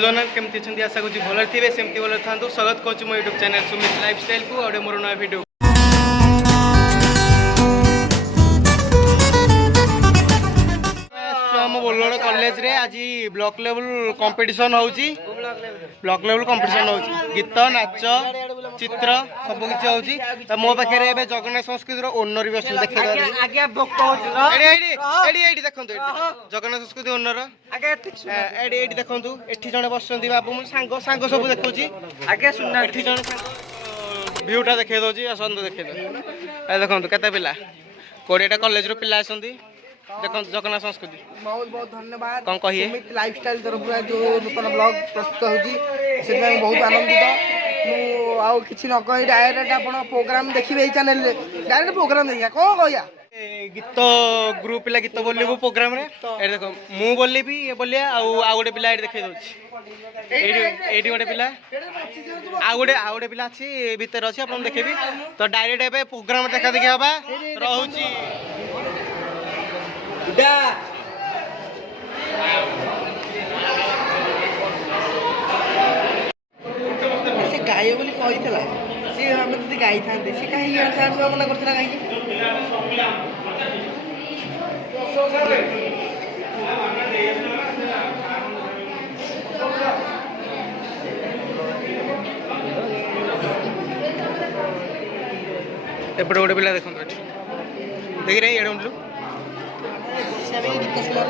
जय जगन्नाथ केमती अच्छी आशा करूँ भले थे सेमती भले था स्वागत करुँ मो यूट्यूब चैनल सुमित लाइफस्टाइल को और मोर नया वीडियो बोलगड़ कॉलेज रे आज ब्लॉक लेवल कंपटीशन होची ब्लॉक लेवल कंपटीशन होची गीत नाच चित्र सब किसी होची त मो पाखे एबे जगन्नाथ संस्कृति रो ओनर भी अछन देखे आगे भक्त होची एडी एडी देखंतु जगन्नाथ संस्कृति ओनर आगे एडी एडी देखंतु एठी जणे बसंती बाबू मो सांग सांग सब देखौची आगे सुनना एठी जणे व्यूटा देखे दोची असंत देखे दो ए देखंतु केते पिला 20टा कॉलेज रो पिला आसंती देखो जगन्नाथ संस्कृति बहुत बहुत धन्यवाद कौन कहिए सुमित लाइफस्टाइल तरफ जो नूतन ब्लॉग प्रस्तुत होची से बहुत आनंदित मु आउ किछि न कहि डायरेक्ट आपण प्रोग्राम देखिबे ई चैनल रे डायरेक्ट प्रोग्राम देखिया को कहया गीत ग्रुप पिला गीत बोलिबो प्रोग्राम रे ए देखो मु बोली भी ये बोलिया आ गोटे पिला एडी देखाई दोछि एडी गोटे पिला आ गोटे पिला अछि भीतर अछि आपण देखिबी तो डायरेक्ट एबे प्रोग्राम देखा देखि हबा रहउची से गाय बोली कही सी आम जी गाई था सी कहीं मना करता कहीं एपटे गोटे पिला देखो देख रहे एडू गीत सुना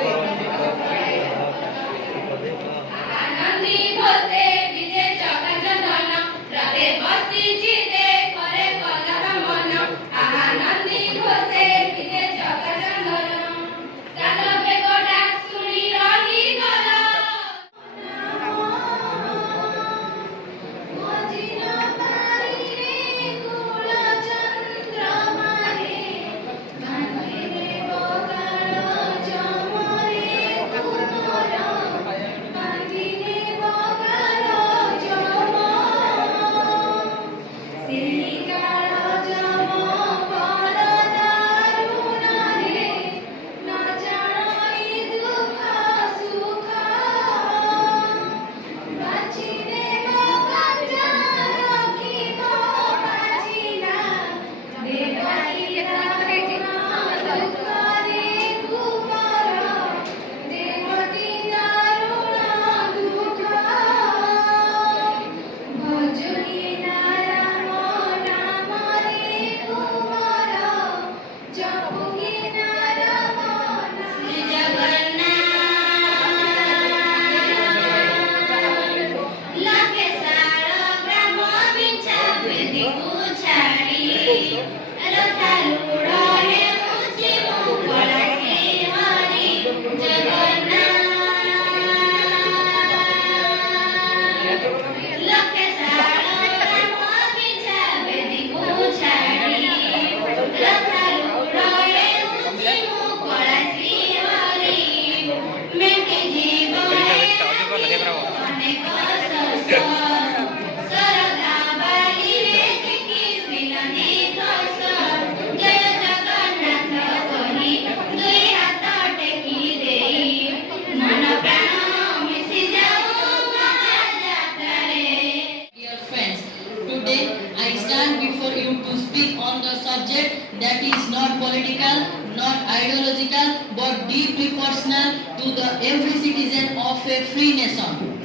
that is not political, not ideological, but deeply personal to the every citizen of a free nation.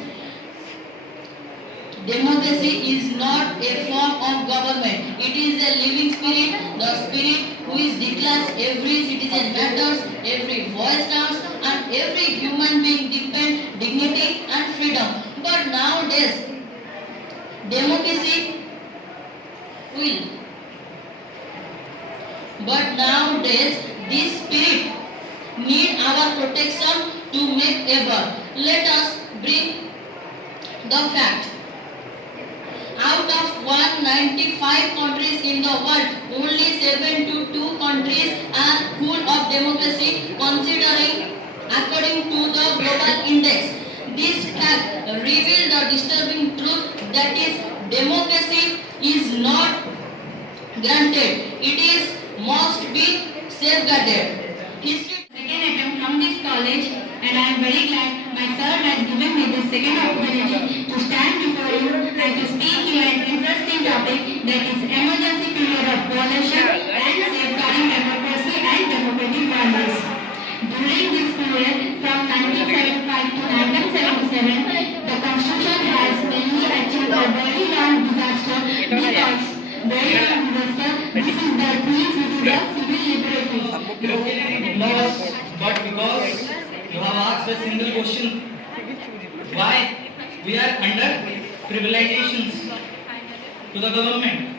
Democracy is not a form of government. It is a living spirit, the spirit which declares every citizen matters, every voice counts, and every human being depends dignity and freedom. But nowadays, democracy will. But nowadays, this spirit need our protection to make ever. Let us bring the fact. Out of 195 countries in the world, only 72 countries are full of democracy, considering according to the global index. This fact reveals the disturbing truth that is democracy is not granted. It is must be safeguarded. History. Second attempt from this college, and I am very glad my sir has given me this second opportunity and to speak you an interesting topic, that is emergency period of coalition and safeguarding democracy and democratic values. During this period, from 1975 to 1977, the Constitution has mainly achieved a very long disaster because very long disaster. This is the key to the civil liberties. Laws, but because you have asked a single question, why we are under privilegizations to the government.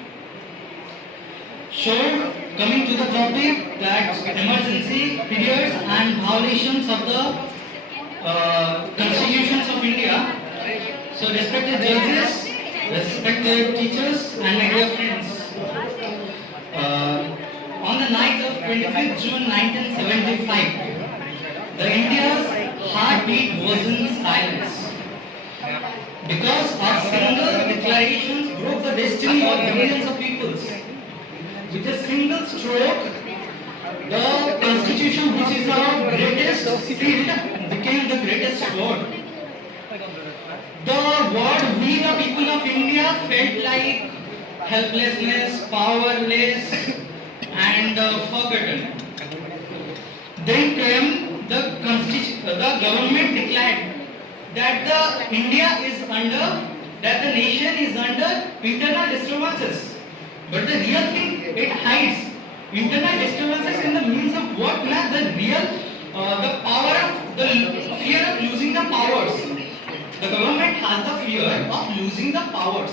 So, coming to the topic, that emergency periods and violations of the constitutions of India. So, respected judges, respected teachers, and my dear friends, on the night of 25th June 1975, the India's heartbeat was in silence. Because our single declarations broke the destiny of millions of peoples. With a single stroke, the Constitution, which is our greatest shield, became the greatest sword. The word we the people of India felt like helplessness, powerless, and forgotten. Then came the government declared that the nation is under internal disturbances. But the real thing, it hides internal disturbances in the means of what? Not the real, the power of the fear of losing the powers. The government has the fear of losing the powers.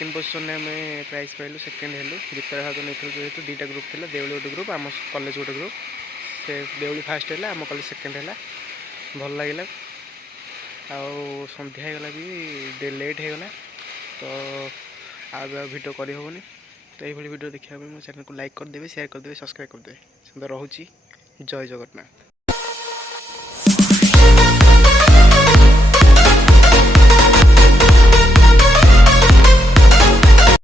Second position में आम prize पाइलु second हेलु गीतर भाग नहीं जेहतु दुईटा group था देवली गोटे group आम college गोटे group से देवली फास्ट है आम कॉलेज सेकेंड है भल लगे आउ सन्ध्या होगला भी लेट होगला तो आ भिडियो करहबनी तो ये वीडियो देखा मो चैनल को लाइक करदे शेयर करदे सब्सक्राइब करदे रोची जय जगन्नाथ।